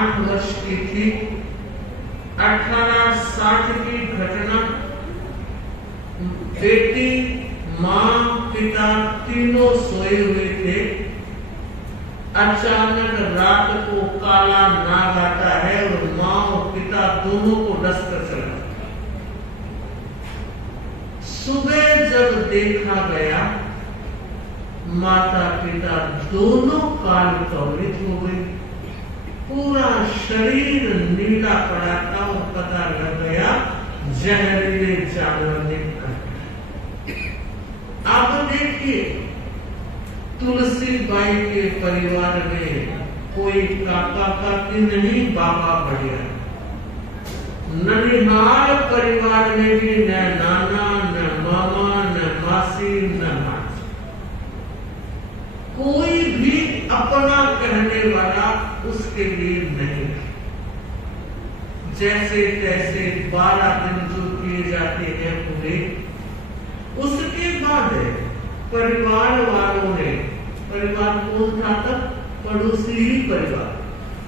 8 वर्ष की थी। 1860 की घटना। बेटी, माँ, पिता तीनों सोए हुए थे। अचानक रात को काला नाग आता है और माँ और पिता दोनों को डसकर चला। सुबह जब देखा गया, माता पिता दोनों काल कवलित हो गए। पूरा शरीर नीला पड़ा था और पता लग गया जहरीले जानवर ने खाया। अब देखिए, तुलसी बाई के परिवार में कोई काका काकी नहीं, बाबा बढ़िया। ननिहाल परिवार में भी न नाना, न मामा, न मासी, न मासी, कोई भी अपना कहने वाला उसके लिए नहीं। जैसे तैसे 12 दिन जो किए जाते हैं पूरे, उसके बाद परिवार वालों ने, परिवार कौन था तब? पड़ोसी ही परिवार।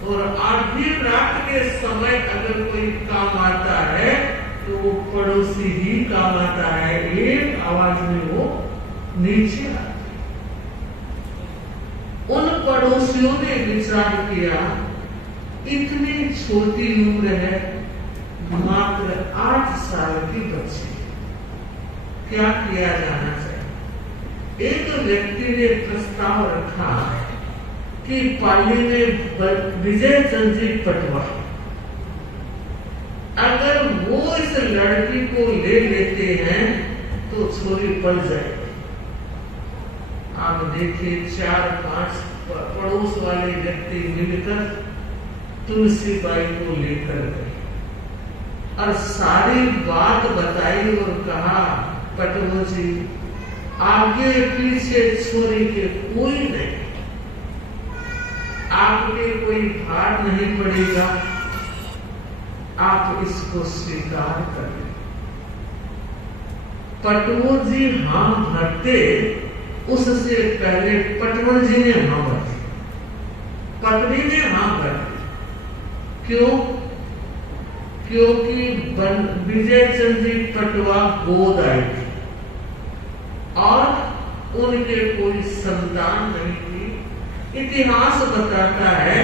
और आधी रात के समय अगर कोई काम आता है तो वो पड़ोसी ही काम आता है। एक आवाज में वो नीचे आता। उन पड़ोसियों ने विचार किया, इतनी छोटी उम्र है, मात्र 8 साल की बच्ची, क्या किया जाना चाहिए? एक व्यक्ति ने प्रस्ताव रखा कि पाली में विजय चंद जी पटवा, अगर वो इस लड़की को ले लेते हैं तो छोरी पड़ जाएगी। आप देखिए, 4-5 पड़ोस वाले व्यक्ति मिलकर तुलसी बाई को लेकर गए और सारी बात बताई और कहा, पटवा जी, आगे पीछे छोरी के कोई नहीं, आपके कोई भार नहीं पड़ेगा, आप इसको स्वीकार करें। पटवा जी हाँ भरते, उससे पहले पटवन जी ने हाँ भरी, पत्नी ने हाँ भरी। क्यों? क्योंकि विजय चंद जी पटवा गोद आई थी और उनके कोई संतान नहीं थी। इतिहास बताता है,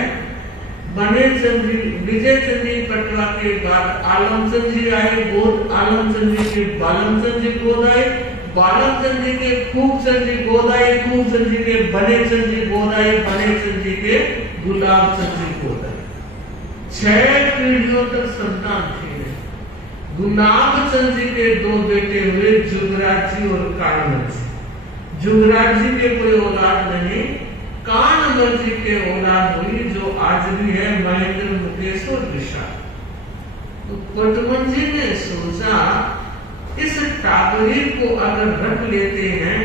विजय चंद जी पटवा के बाद आलमचंद जी आए गोद, आलमचंद जी के बालमचंद जी गोद आए, बालमचंद जी के खूबचंद जी गोद आए, खूबचंद जी के बनेचंद जी गोद आए, बनेचंद जी के गुलाबचंद जी गोद आए। 6 पीढ़ियों तक संतान थे। गुलाबचंद जी के 2 बेटे हुए, जुगराज जी और कानमल जी। जुगराज जी के कोई औलाद नहीं, कानमल जी के औलाद हुई, जो आज भी है महेंद्र, मुकेश और विशाल। तो पटवन जी ने सोचा, इस टाबरी को अगर रख लेते हैं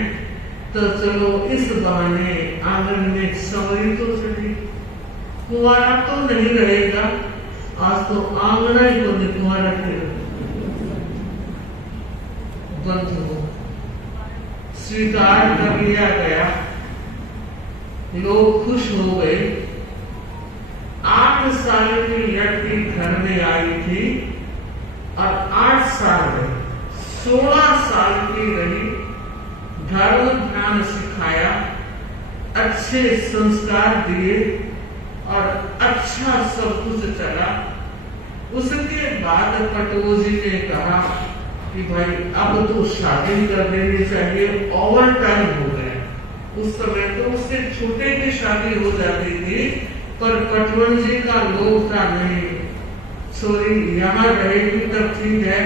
तो चलो इस बहाने आंगन में सवरी तो चली, कुंवारा तो नहीं रहेगा। आज तो आंगना ही तो नहीं कुंवारा बंद हो। स्वीकार कर लिया गया, लोग खुश हो गए। 8 साल की लड़की घर में आई थी और 8 साल में 16 साल की रही। धर्म ध्यान सिखाया, अच्छे संस्कार दिए और अच्छा सब कुछ चला। उसके बाद पटवा जी ने कहा कि भाई अब तो शादी कर देनी चाहिए, ओवर टाइम हो गया। उस समय तो उससे छोटे की शादी हो जाती थी, पर पटवन जी का लोभ था नहीं, छोरी यहाँ रहेगी तब ठीक है,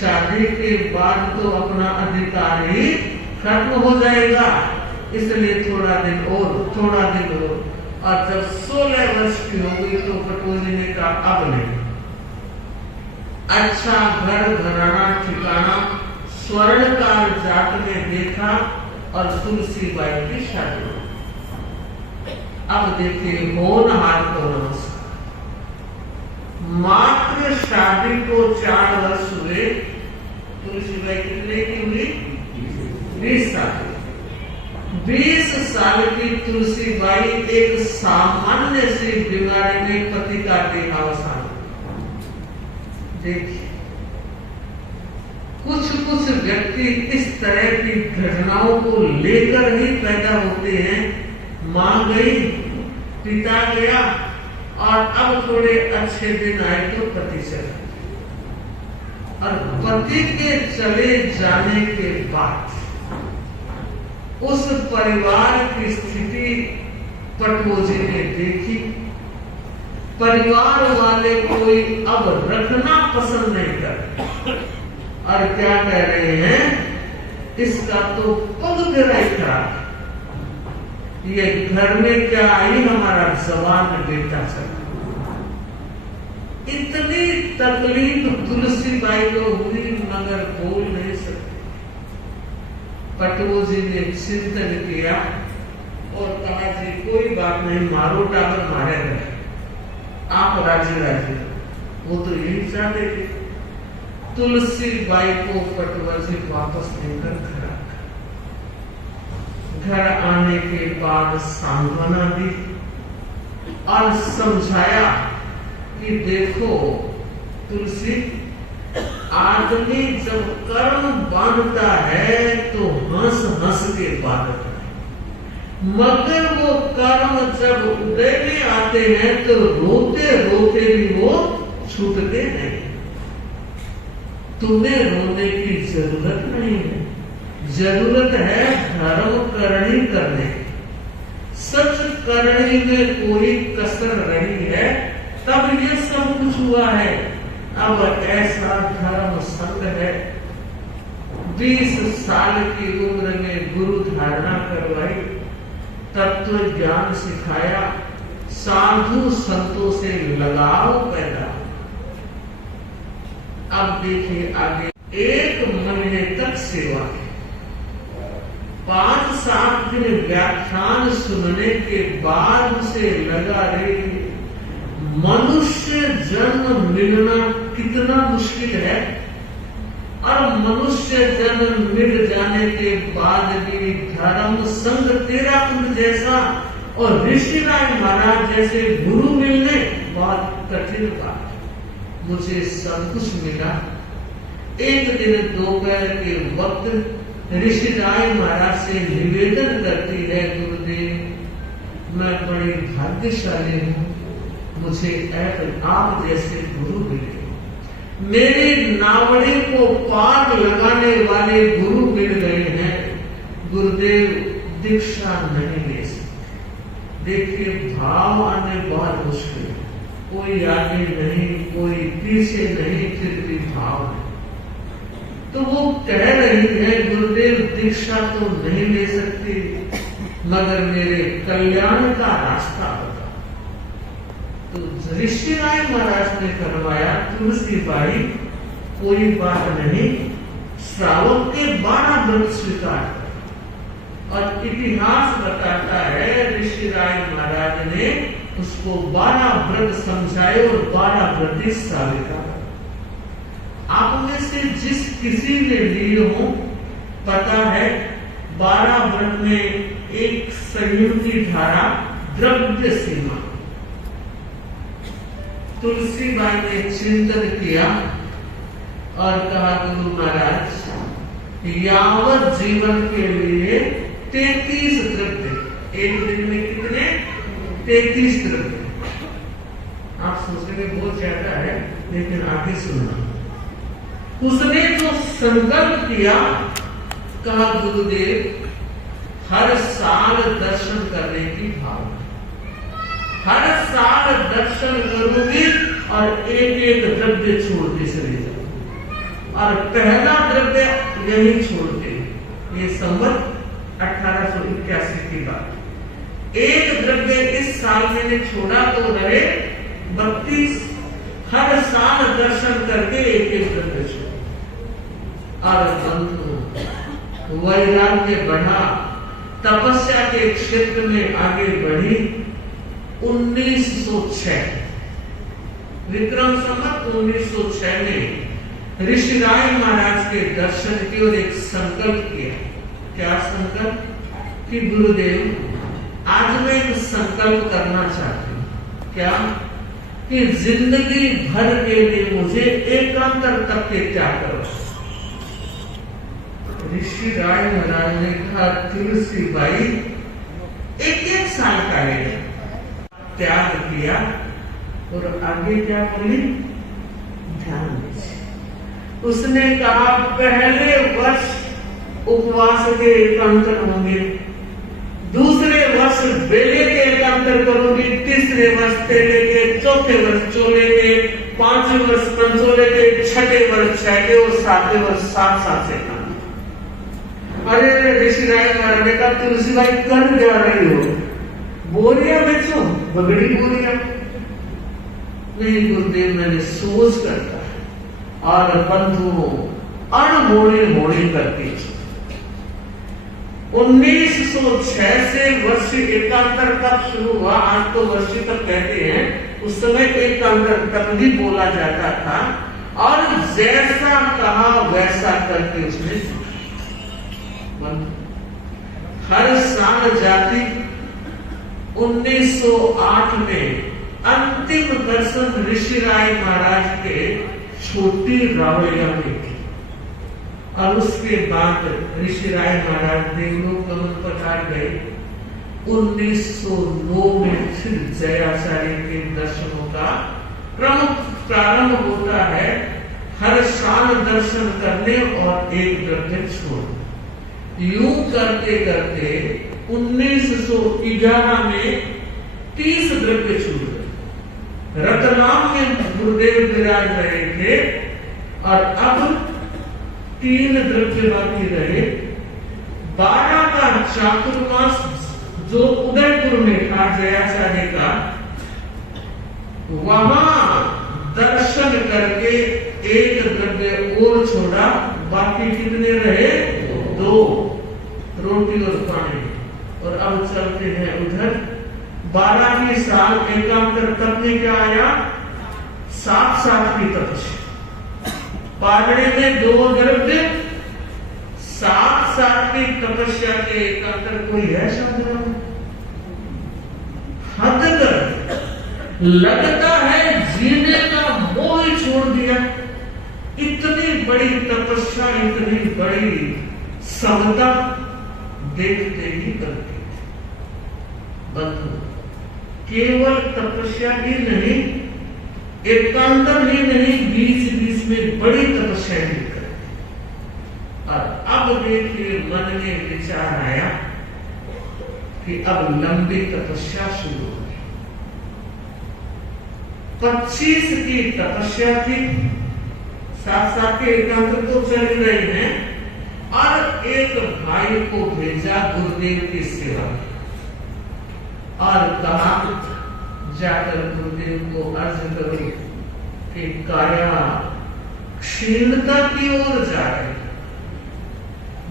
शादी के बाद तो अपना अधिकार ही खत्म हो जाएगा, इसलिए थोड़ा दिन और। और जब 16 वर्ष की हो गई तो पटवा जी ने कहा अब नहीं, अच्छा घर घराना ठिकाना स्वर्णकार जाट में देखा और तुलसी बाई की शादी हुई। अब देखिए, होनहार को नमस्कार। मात्र शादी को 4 वर्ष हुए, तुलसी बाई कितने की हुई? 20 साल। 20 साल की तुलसीबाई एक सामान्य सी बीमारी में पति का देहावसान। देखिए, कुछ व्यक्ति इस तरह की घटनाओं को लेकर ही पैदा होते हैं। मां गई, पिता गया, और अब थोड़े अच्छे दिन आए तो पति चला। और पति के चले जाने के बाद उस परिवार की स्थिति पटोजी ने देखी। परिवार वाले कोई अब रखना पसंद नहीं करते और क्या कह रहे हैं, इसका तो पग गिरा खराब, ये घर में क्या आई हमारा जवान बेटा चला। इतनी तकलीफ तुलसीबाई को हुई मगर बोल नहीं सकती। पटोजी ने चिंतन किया और कहा जी कोई बात नहीं, मारो टावर मारे रहे, आप राजी राजी। वो तो यही चाहते थे। तुलसीबाई को पटोजी वापस लेकर घर आने के बाद सांत्वना दी और समझाया कि देखो तुलसी, आदमी जब कर्म बांधता है तो हंस हंस के बांधता है, मगर वो कर्म जब उदय में आते हैं तो रोते रोते भी वो छूटते नहीं। तुम्हें रोने की जरूरत नहीं है, जरूरत है धर्म करनी करने। सच करनी में कोई कसर रही है तब ये सब कुछ हुआ है। अब ऐसा धर्म संग है। 20 साल की उम्र में गुरु धारणा करवाई, तत्व ज्ञान सिखाया, साधु संतों से लगाव पैदा। अब देखिए आगे, 1 महीने तक सेवा, 5-7 दिन व्याख्यान सुनने के बाद उसे लगा रही मनुष्य जन्म मिलना कितना मुश्किल है, और मनुष्य जन्म मिल जाने के बाद भी धर्म संग तेरा कुंड जैसा और ऋषिराज महाराज जैसे गुरु मिलने बहुत कठिन बात। मुझे सब कुछ मिला। एक दिन दोपहर के वक्त ऋषिराज महाराज से निवेदन करती है, गुरुदेव मैं बड़ी भाग्यशाली हूँ, मुझे आप जैसे गुरु मिले। मेरे नावड़े को पार लगाने वाले गुरु मिल गए हैं। गुरुदेव दीक्षा नहीं ले सकते। देखिए भाव आने बहुत मुश्किल है, कोई आगे नहीं, कोई पीछे नहीं, फिर भी भाव है। तो वो कह रही है गुरुदेव दीक्षा तो नहीं ले सकती, मगर मेरे कल्याण का रास्ता होगा। तो ऋषिराज महाराज ने करवाया, तुलसीबाई कोई बात नहीं, श्रावक के 12 व्रत स्वीकार कर। और इतिहास बताता है ऋषिराज महाराज ने उसको 12 व्रत समझाए और 12 व्रत साबिता। आप में से जिस किसी ने लिए हो पता है 12 व्रत में एक संयुक्ति धारा द्रव्य सीमा। तुलसीबाई ने चिंतन किया और कहा गुरु महाराज यावत जीवन के लिए 33 द्रव्य, एक दिन में कितने? 33 द्रव्य। आप सोचेंगे बहुत ज्यादा है, लेकिन आगे सुनना। उसने जो संकल्प किया, कहा गुरुदेव हर साल दर्शन करने की भावना, हर साल दर्शन करूंगी और एक द्रव्य छोड़ते चले जाऊंगी। और पहला द्रव्य यही छोड़ते, ये संवत 1881 की बात। एक द्रव्य इस साल मैंने छोड़ा तो रहे 32, हर साल दर्शन करके एक द्रव्य छोड़ा। और बंधु वैराग्य बढ़ा, तपस्या के क्षेत्र में आगे बढ़ी। 1906 विक्रम संवत 1906 में ऋषिराज महाराज के दर्शन की और एक संकल्प किया। क्या संकल्प? कि गुरुदेव आज मैं एक संकल्प करना चाहती हूँ। क्या? कि जिंदगी भर के लिए मुझे एकांतर तक के त्याग करो। ऋषि राय महाराज ने कहा, तुलसी बाई 1-1 साल का है, त्याग किया और आगे क्या बोली? ध्यान दीजिए। उसने कहा पहले वर्ष उपवास के एकांतर होंगे, दूसरे वर्ष बेले के एकांतर करूंगी, तीसरे वर्ष तेले के, चौथे वर्ष चोले के, 5वें वर्ष कंचोले के, 6ठे वर्ष चाय के और 7वें वर्ष 7 से एकांतर। अरे ऋषि राय महाराज ने कहा, तुलसी भाई कर क्या रही हो? बोरिया बेचो, बगड़ी बोरिया। नहीं गुरुदेव, मैंने सोच करता और बंधुओं अणमोड़ी मोड़ी करती। 1906 से वर्ष एकांतर कब शुरू हुआ? आज तो वर्ष तक कहते हैं, उस समय एकांतर तक भी बोला जाता था। और जैसा कहा वैसा करके उसने हर साल जाती। 1908 में अंतिम दर्शन ऋषि राय महाराज के छोटी रावलिया में की और उसके बाद ऋषि राय महाराज देवलोक गमन पधार गए। 1909 में फिर जयाचार्य के दर्शनों का प्रमुख प्रारंभ होता है। हर साल दर्शन करने और एक द्रव्य छोड़ना। यूं करते करते 1911 में 30 द्रव्य छूट गए। रतलाम में गुरुदेव विराज रहे थे और अब 3 द्रव्य बाकी रहे। 12 का चातुर्मास जो उदयपुर में था जयाचार्य का, वहां दर्शन करके एक द्रव्य और छोड़ा। बाकी कितने रहे? 2, रोटी और पानी। और अब चलते हैं उधर। 12वें साल एकांतर तक में क्या आया? 7 की तपस्या। पागड़े में 2 द्रव्य, 7 की तपस्या के एकांतर कोई है शब्द? हद कर लगता है जीने का मोह ही छोड़ दिया। इतनी बड़ी तपस्या, इतनी बड़ी समता देखते ही करते थे। बंधु, केवल तपस्या ही नहीं, एकांतर ही नहीं, बीच बीच में बड़ी तपस्या भी करते। और अब देखिए मन में विचार आया कि अब लंबी तपस्या शुरू हो गई। 25 की तपस्या थी, साथ के एकांतर तो चल रही है। और एक भाई को भेजा गुरुदेव की सेवा और कहा जाकर गुरुदेव को अर्ज करो कि काया क्षीणता की ओर जा रही।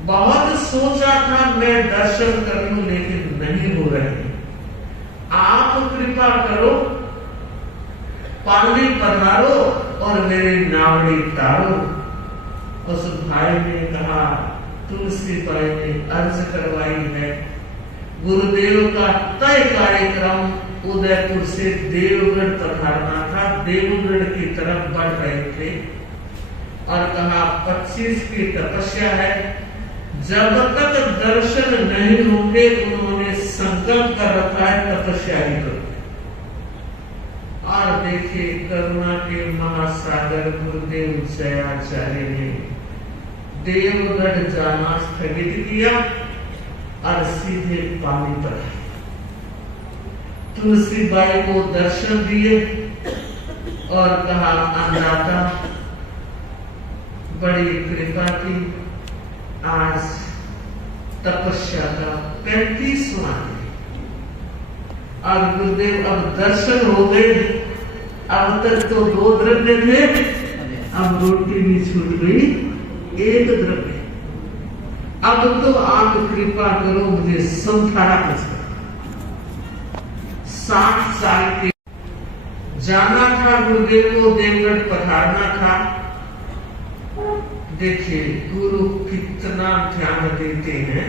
बहुत सोचा था मैं दर्शन कर लूं, लेकिन नहीं हो रहे। आप कृपा करो, पानी पधारो और मेरी नावड़ी तारो। उस भाई ने कहा, तुलसी बाई ने अर्ज करवाई है। गुरुदेव का तय कार्यक्रम उदयपुर से देवगढ़ पधारना था। देवगढ़ की तरफ बढ़ रहे थे और कहा 25 की तपस्या है, जब तक दर्शन नहीं होंगे उन्होंने संकल्प कर रखा है तपस्या ही करो। और देखिए करुणा के महासागर गुरुदेव जयाचार्य ने देवगढ़ जाना स्थगित किया और सीधे पानी पर तुलसी बाई को दर्शन दिए और कहा, अन्नदाता बड़ी कृपा की, आज तपस्या का 35वां दिन। और गुरुदेव अब दर्शन हो गए। अब तक तो 2 द्रव्य थे, अब रोटी भी छूट गई, 1 द्रव्य। अब तो आप कृपा करो, मुझे संथारा कर 60 साल के जाना था गुरुदेव को, देवगढ़ पधारना था। देखिए गुरु कितना ध्यान देते हैं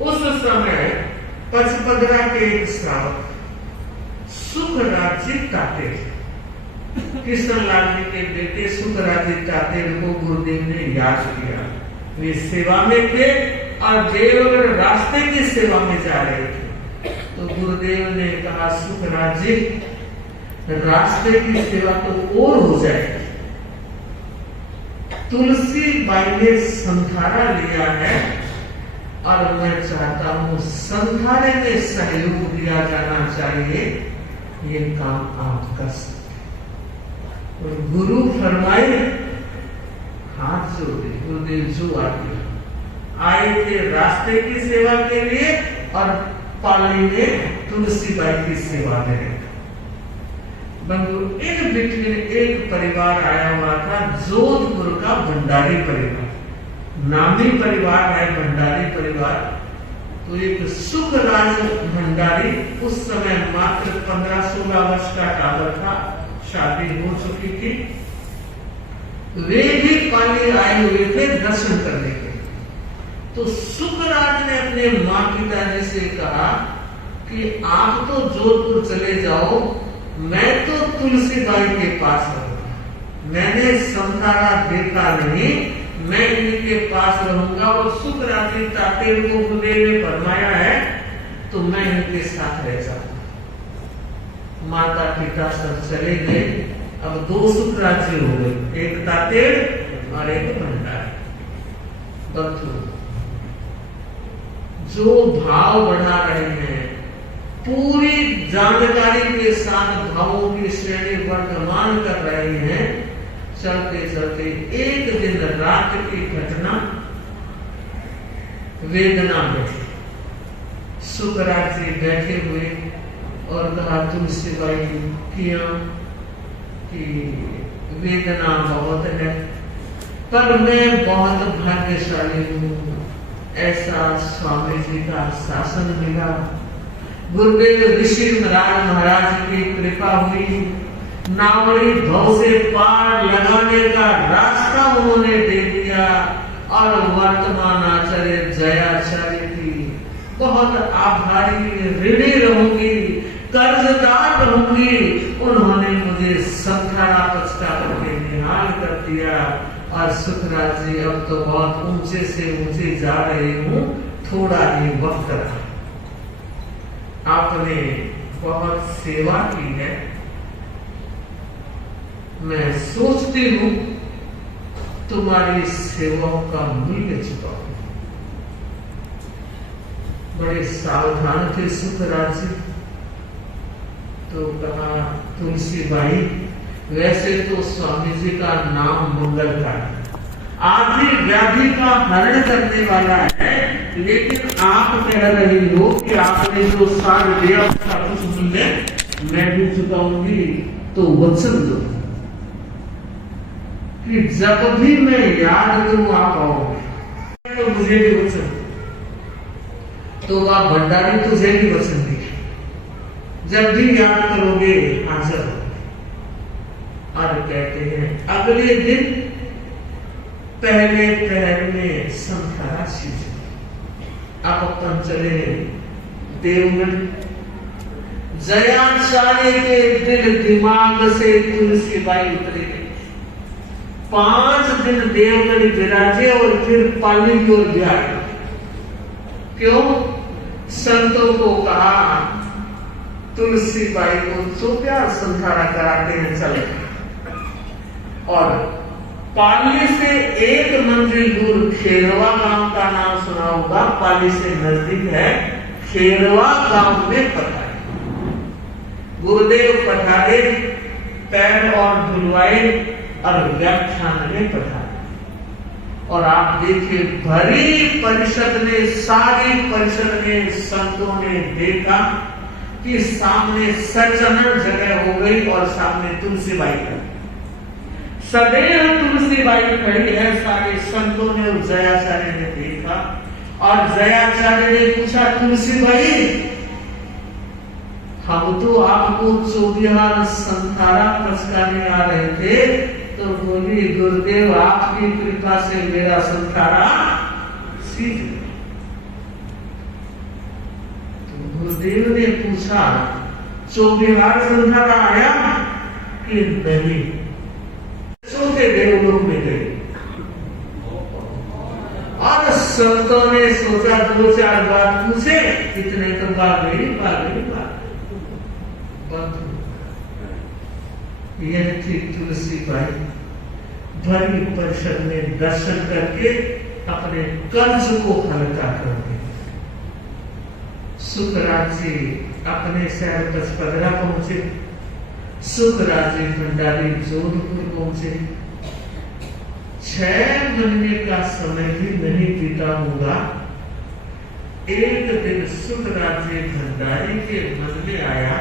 उस समय पचपदरा के एक श्रावक सुख राज्य ताते कृष्णलाल जी के बेटे सुख राज्य ताते को गुरुदेव ने याद किया। वे सेवा में थे और देवगढ़ रास्ते की सेवा में जा रहे थे। तो गुरुदेव ने कहा सुख राज्य रास्ते की सेवा तो और हो जाएगी। तुलसी बाई ने संधारा लिया है और मैं चाहता हूं संधारे में सहयोग दिया जाना चाहिए, ये काम आप कर सकते। और गुरु फरमाए हाथ जोड़े, गुरुदेव जो आए थे रास्ते की सेवा के लिए और पाली में तुलसी बाई की सेवा में रहे। इन बिटवीन एक परिवार आया हुआ था, जोधपुर का भंडारी परिवार, नामी परिवार है भंडारी परिवार। तो एक सुखराज भंडारी उस समय मात्र 15-16 वर्ष का टाबर था, शादी हो चुकी थी। वे भी पाली आए हुए थे दर्शन करने के। तो सुखराज ने अपने माँ पिताजी से कहा कि आप तो जोधपुर चले जाओ, मैं तो तुलसी बाई के पास रहूंगा। मैंने संधारा देखा नहीं, मैं इनके पास रहूंगा और सुखराज तातेर को गुरुदेव ने फरमाया है तो मैं इनके साथ रह जाऊंगा। माता पिता सब चले गए। अब 2 सुख राज्य हो गए, एक तातेर और एक भंडारी। बंधु जो भाव बढ़ा रहे हैं, पूरी जानकारी के साथ भावों की श्रेणी वर्तमान कर रहे हैं, चलते चलते एक दिन रात की घटना वेदना में सुखराज जी बैठे हुए और कहा तुलसी बाई किया कि वेदना बहुत है, पर मैं बहुत भाग्यशाली हूँ, ऐसा स्वामी जी का शासन मिला, गुरुदेव ऋषि महाराज की कृपा हुई, नावड़ी भव से पार लगाने का रास्ता उन्होंने दे दिया और वर्तमान आचार्य जयाचार्य की बहुत आभारी ऋणी रहूंगी, कर्जदार रहूंगी। उन्होंने मुझे संधारा पचका करके निहाल कर दिया और सुखराज जी अब तो बहुत ऊंचे से ऊंचे जा रहे हूँ, थोड़ा ही वक्त रहा। आपने बहुत सेवा की है, मैं सोचती हूँ तुम्हारी सेवाओं का मूल्य चुकाऊं। बड़े सावधान थे सुखराज जी। तो कहा तुलसी बाई वैसे तो स्वामी जी का नाम मंगलकारी, आदि व्याधि का हरण करने वाला है, लेकिन आप कह रही हो कि आपने जो सार दिया उसका कुछ मूल्य मैं भी चुकाऊंगी। तो वचन दो कि जब भी मैं याद करूं आप आओगे, तो मुझे भी वचन। तो वह भंडारी तुझे भी वचन दिया, जब भी याद करोगे हाजिर हो। और कहते हैं अगले दिन पहले पहर में संधारा चीज आप अपन चले देवगढ़। जयाचार्य के दिल दिमाग से तुलसी बाई उतरे। 5 दिन देवगढ़ विराजे और फिर पाली की ओर गया। क्यों? संतों को कहा तुलसी बाई को तो प्यार संधारा कराते हैं चले। और पाली से 1 मंजिल दूर खेरवा गांव का नाम सुना होगा, पाली से नजदीक है, खेरवा गांव में पधारे। गुरुदेव पधारे, पैर और धुलवाए और व्याख्यान में पधारे। और आप देखिए भरी परिषद ने, सारी परिषद ने, संतों ने देखा कि सामने सचनन जगह हो गई और सामने तुलसी बाई खड़ी। सदैव तुलसी बाई खड़ी है। सारे संतों ने और जयाचार्य ने देखा और जयाचार्य ने पूछा तुलसी बाई हम तो आपको चौबिहार संधारा पचकाने आ रहे थे, तो बोली गुरुदेव आपकी कृपा से मेरा संधारा सीख गया। गुरुदेव ने पूछा, चौबिहार संध्या आया कि नहीं? सोते देवलोक में गए और संतों ने सोचा, दो चार बात पूछे, इतने तो बात यह थी तुलसी बाई। भरी परिषद में दर्शन करके अपने कर्ज को हल्का कर दिया। सुखराज जी अपने शहर पचपदरा पहुंचे, सुखराज जी भंडारी जोधपुर पहुंचे। 6 महीने का समय भी नहीं बीता होगा, एक दिन सुखराज जी भंडारी के मन में आया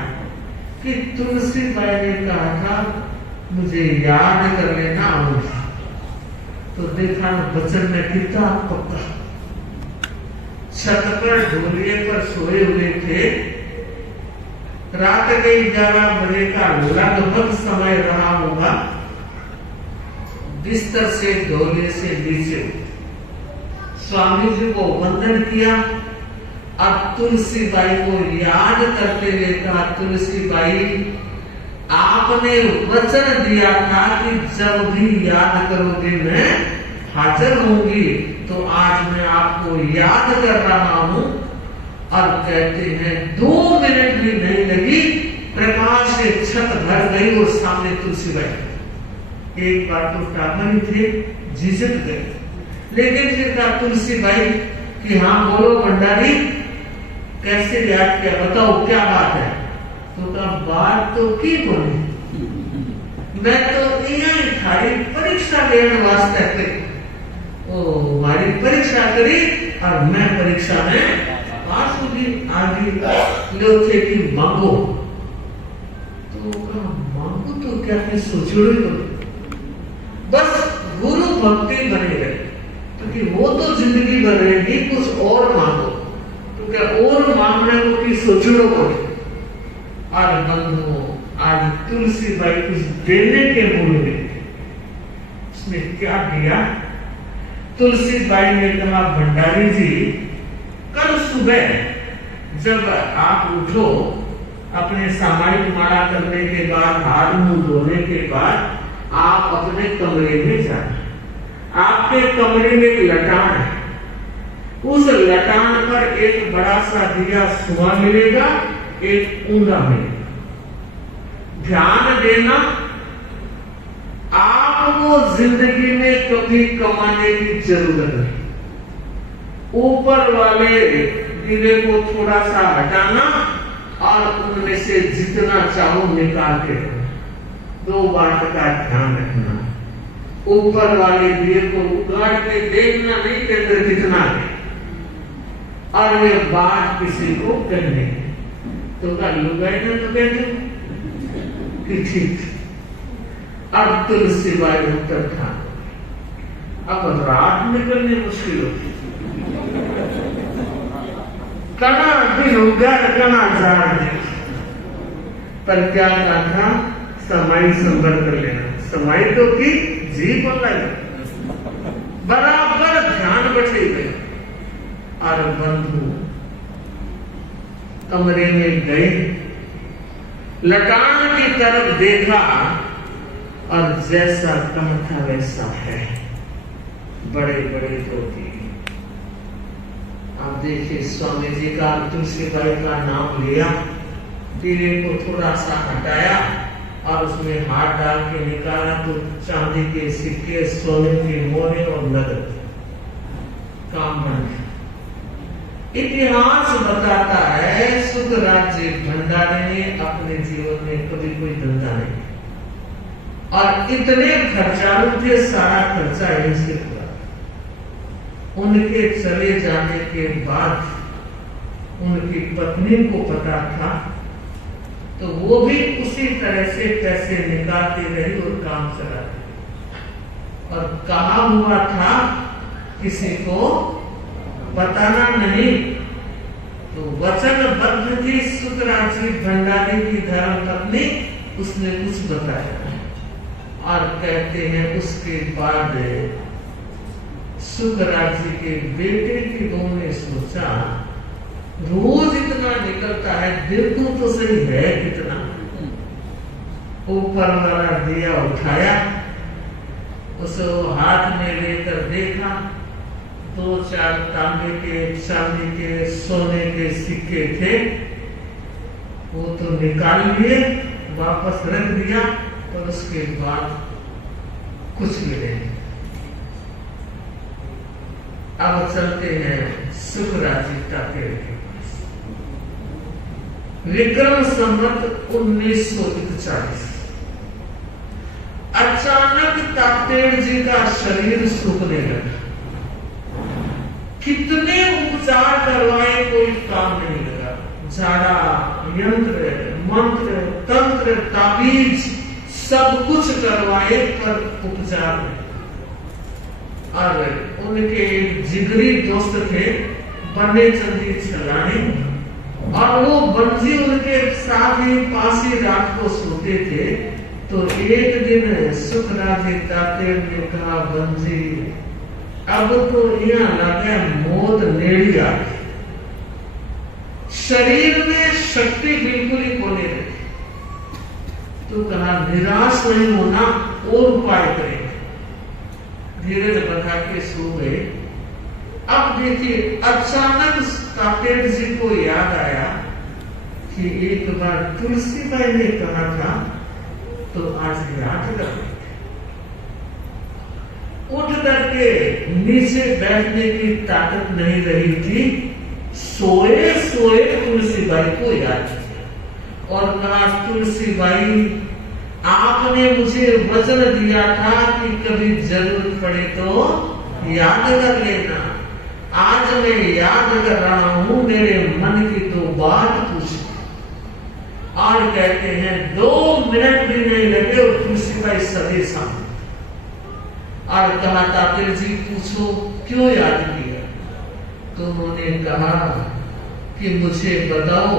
कि तुलसी बाई ने कहा था मुझे याद कर लेना आऊंगा। तो देखा वचन में कितना पक्का। छत पर ढोलिए पर सोए हुए थे। रात के 11 बजे का लगभग समय रहा होगा। बिस्तर से ढोलिए से नीचे स्वामी जी को वंदन किया। अब तुलसी बाई को याद करते हुए कहा, तुलसी बाई आपने वचन दिया था कि जब भी याद करोगे मैं हाजिर होंगी, तो आज मैं आपको याद कर रहा हूं। और कहते हैं 2 मिनट भी नहीं लगी, प्रकाश से छत भर गई और सामने तुलसी बाई। एक बार तो टापन थे, झिझक गए, लेकिन फिर कहा तुलसी बाई कि हाँ बोलो भंडारी, कैसे याद किया, बताओ क्या बात है? तो कहा बात तो की बोली, मैं तो यही थारी परीक्षा लेने वास्ते करी। ओ हमारी परीक्षा करी और मैं परीक्षा में पास होगी। आगे लो थे कि मांगो। तो कहा मांगो तो क्या कि सोचो ही बस गुरु भक्ति बने रहे, क्योंकि वो तो जिंदगी भर रहेगी, कुछ और मांगो। तो क्या और मांगने को कि सोचो पड़े। और बंधुओं आज तुलसी बाई कुछ देने के मूड में, उसने क्या दिया? तुलसी बाई ने कहा भंडारी जी, कल सुबह जब आप उठो, अपने सामायिक माला करने के बाद, हाथ मुंह धोने के बाद आप अपने कमरे में जाना। आपके कमरे में एक लटान है, उस लटान पर एक बड़ा सा दिया सुहा मिलेगा, एक ऊंधा मिलेगा। ध्यान देना, आपको जिंदगी में कभी कमाने की जरूरत नहीं। ऊपर वाले दिए को थोड़ा सा हटाना और उनमें से जितना चाहो निकाल के। 2 बात का ध्यान रखना, ऊपर वाले दिए को उगाड़ के देखना नहीं के अंदर कितना है, और ये बात किसी को कहने तो का लुगाई ने तो कहते कि ठीक। अब तुलसी बाई उत्तर था, अब रात निकलनी मुश्किल होती, कना दिन उगाड़ कना झाड़, पर क्या कहा था? समाई संभल कर लेना। समाई तो की जी पर लगा, बराबर ध्यान बैठे गए। और बंधु कमरे में गए, लटान की तरफ देखा और जैसा कहा था वैसा है, बड़े बड़े धोती। आप देखिए स्वामी जी का तुलसी बाई का नाम लिया, दिए को थोड़ा सा हटाया और उसमें हाथ डाल के निकाला तो चांदी के सिक्के, सोने के मोहरे और नगद काम बन गया। इतिहास बताता है सुखराज जी भंडारी ने अपने जीवन में कभी कोई धंधा नहीं, और इतने खर्चालू थे, सारा खर्चा यहीं से पूरा। उनके चले जाने के बाद उनकी पत्नी को पता था, तो वो भी उसी तरह से पैसे निकालती रही और काम चलाती। और कहा हुआ था किसी को बताना नहीं, तो वचनबद्ध थी सुखराज जी भंडारी की धर्म पत्नी, उसने कुछ बताया। और कहते हैं उसके बाद सुखराज जी के बेटे की बहू ने सोचा रोज इतना निकलता है, देखो तो सही है कितना। ऊपर वाला दिया उठाया, उसे हाथ में लेकर देखा, 2-4 तांबे के, चांदी के, सोने के सिक्के थे, वो तो निकाल लिए, वापस रख दिया, और उसके बाद कुछ भी नहीं। अब चलते हैं सुखराजी तातेड़ के पास। विक्रम संवत 1941। अचानक तातेड़ जी का शरीर सूखने लगा। कितने उपचार करवाए, कोई काम नहीं लगा। झाड़ा, यंत्र, मंत्र, तंत्र, ताबीज सब कुछ करवाए पर उपचार नहीं। और उनके जिगरी दोस्त थे बने चंदी छलानी, और वो बंजी उनके साथ ही पास ही रात को सोते थे। तो एक दिन सुखराजी तातेड़ ने कहा, बंजी अब तो यहाँ लगे मौत नेड़ी आ गई, शरीर में शक्ति बिल्कुल ही खोने लगी। तो कहा निराश नहीं होना, और उपाय करेंगे। धीरे बता के सो गए। अब देखिए अचानक तातेड़ जी को याद आया कि एक बार तुलसीबाई ने कहा था, तो आज याद कर। उठ करके नीचे बैठने की ताकत नहीं रही थी, सोए सोए तुलसीबाई को याद किया और कहा, तुलसीबाई आपने मुझे वचन दिया था कि कभी जरूरत पड़े तो याद कर लेना। आज मैं याद कर रहा हूं, मेरे मन की तो बात पूछी। और कहते हैं 2 मिनट भी नहीं लगे और तुलसीबाई सभी सामने। और कहा, तातेड़ जी पूछो क्यों याद किया? तो उन्होंने कहा कि मुझे बताओ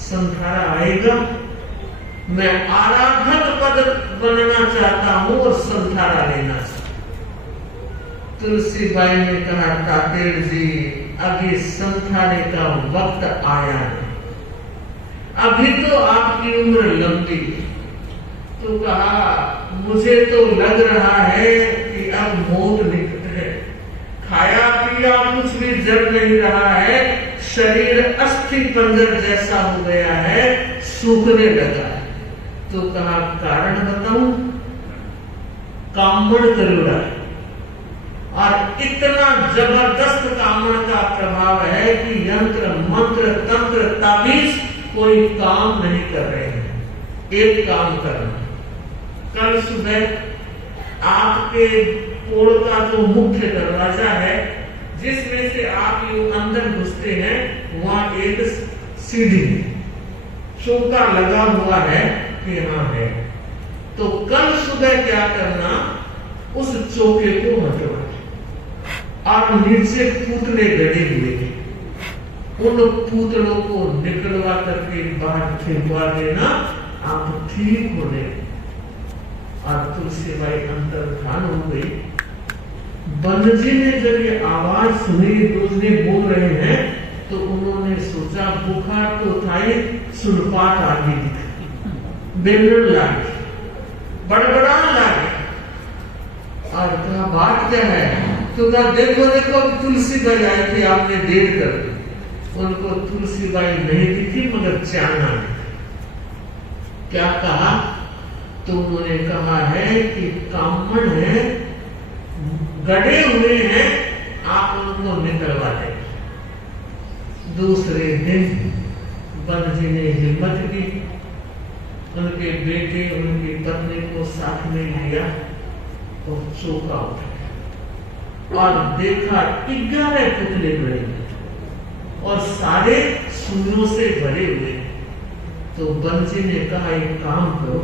संखारा आएगा, मैं आराधक पद बनना चाहता हूं और संखारा लेना चाहता हूं। तुलसीबाई ने कहा, तातेड़ जी अभी संखारे का वक्त आया है, अभी तो आपकी उम्र लंबी है। तो कहा, मुझे तो लग रहा है कि अब मौत निकट है, खाया पिया कुछ भी जल नहीं रहा है, शरीर अस्थि पंजर जैसा हो गया है, सूखने लगा है। तो कहा, कारण बताऊं? कामण करुणा है, और इतना जबरदस्त कामण का प्रभाव है कि यंत्र, मंत्र, तंत्र, ताबीज कोई काम नहीं कर रहे हैं। एक काम करना, कल सुबह आपके पोड़ का जो मुख्य दरवाजा है, जिसमें से आप यूं अंदर घुसते हैं, वहां एक सीढ़ी चौका लगा हुआ है कि हाँ है। तो कल सुबह क्या करना, उस चौके को हटवाना और नीचे पुतले गड़े हुए हैं, उन पुतलों को निकलवा करके बाहर फेंकवा देना, आप ठीक होने। और तुलसीबाई अंतर ध्यान हो गई। बंजी ने जब ये आवाज सुनी, दूसरे बोल रहे हैं, तो उन्होंने सोचा बुखार तो था ही, सुनपात आगे दिखा, बेलड़ लागे, बड़बड़ा लागे। और कहा, बात क्या है? तो कहा, देखो देखो तुलसीबाई आई थी, आपने देर कर दी। उनको तुलसीबाई नहीं दिखी मगर चाना दिखा। क्या कहा? तो उन्होंने कहा है कि कामण है, गड़े हुए हैं, आप उनको निकलवा दें। दूसरे दिन बंजी ने हिम्मत की, उनके बेटे उनकी पत्नी को साथ में लिया और चौका उठाया और देखा 11 पुतले बड़े और सारे सूर्यों से भरे हुए। तो बंजी ने कहा, एक काम करो,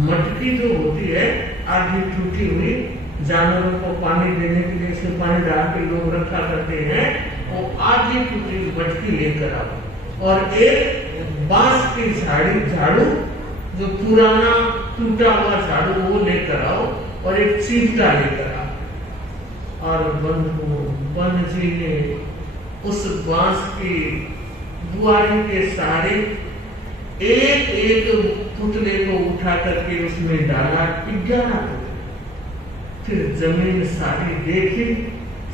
मटकी जो होती है आधी टूटी हुई, जानवरों को पानी देने के लिए उसमें पानी डाल के लोग रखा करते हैं, वो आधी टूटी मटकी लेकर आओ और एक बांस की झाड़ू जो पुराना टूटा हुआ झाड़ू वो लेकर आओ और एक चिमटा लेकर आओ। और बंजी ने उस बांस की बुआरी के सहारे एक एक पुतले को उठा करके उसमें डाला, 11 पुतले। फिर जमीन सारी देखी,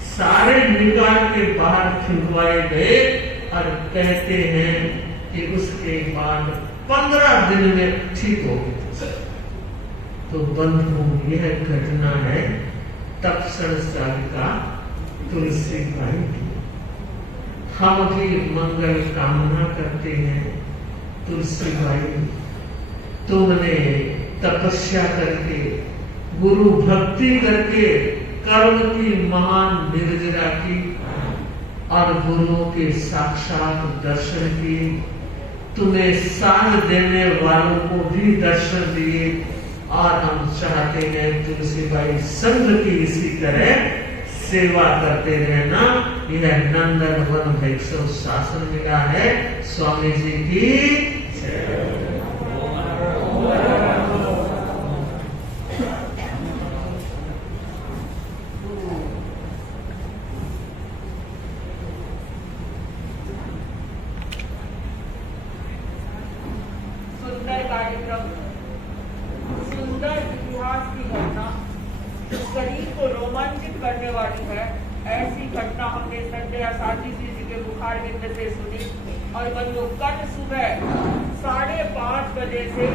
सारे निकाल के बाहर फेंकवाए गए और कहते हैं कि उसके बाद 15 दिन में ठीक हो गए। तो बंधुओं, यह घटना है तक्षण साल का तुलसी भाई की। हम भी मंगल कामना करते हैं तुलसी भाई, तुमने तपस्या करके, गुरु भक्ति करके कर्म की महान निर्जरा की और गुरुओं के साक्षात दर्शन किए। तुम्हें साथ देने वालों को भी दर्शन दिए और हम चाहते हैं तुलसी भाई संघ की इसी तरह सेवा करते रहना। यह नंदन वन वैष्णव शासन मिला है। स्वामी जी की सुंदर कार्यक्रम, सुंदर इतिहास की घटना, शरीर को रोमांचित करने वाली है। ऐसी घटना हमने संजय आसादी जी के बुखार विंद से सुनी। और बंधु, कल सुबह 5:30 बजे से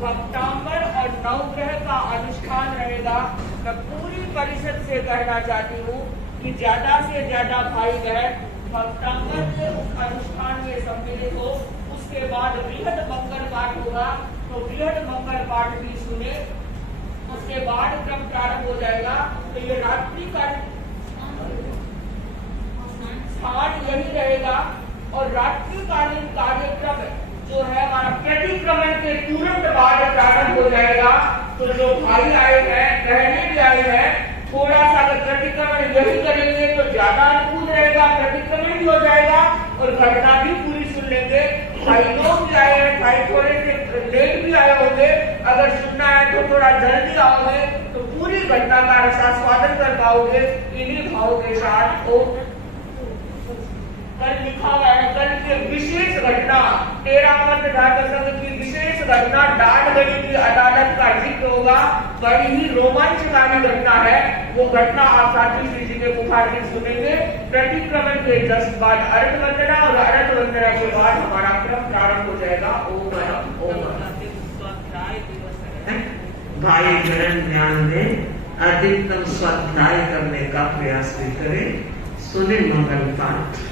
भक्तांबर और नवग्रह का अनुष्ठान रहेगा। मैं पूरी परिषद से कहना चाहती हूँ कि ज्यादा से ज्यादा भाई बहन भक्तांबर के उस अनुष्ठान में सम्मिलित हो। उसके बाद बृहद मंगल पाठ होगा, तो बृहद मंगल पाठ भी सुने। उसके बाद क्रम प्रारंभ हो जाएगा। तो ये रात्रि का स्थान यही रहेगा और रात्रिकालीन कार्यक्रम जो है हमारा प्रतिक्रमण के तुरंत बाद प्रारंभ हो जाएगा। तो जो भाई आए हैं, बहनें भी आए हैं, थोड़ा सा अगर प्रतिक्रमण यही करेंगे तो ज्यादा अनुकूल रहेगा, प्रतिक्रमण भी हो जाएगा और घटना भी पूरी सुन लेंगे। भाई लोग भी आए हैं, भाई थोड़े से लेट भी आए होंगे, अगर सुनना है तो थोड़ा जल्दी आओगे तो पूरी घटना का रसास्वादन कर पाओगे इन्हीं भावों के साथ। कल लिखा हुआ है, कल की विशेष घटना 13 मंथ धातु संघ की विशेष घटना डालगढ़ी की अदालत का जिक्र होगा। बड़ी ही रोमांचकारी घटना है। वो घटना आप साथी श्री जी के मुखार से सुनेंगे। प्रतिक्रमण के जस्ट बाद अर्घ वंदना और अर्घ वंदना के बाद हमारा क्रम प्रारंभ हो जाएगा। ओम स्वाध्याय दिवस है। भाई बहन ध्यान दें, अधिकतम स्वाध्याय करने का प्रयास भी करें। सुने मंगल पाठ।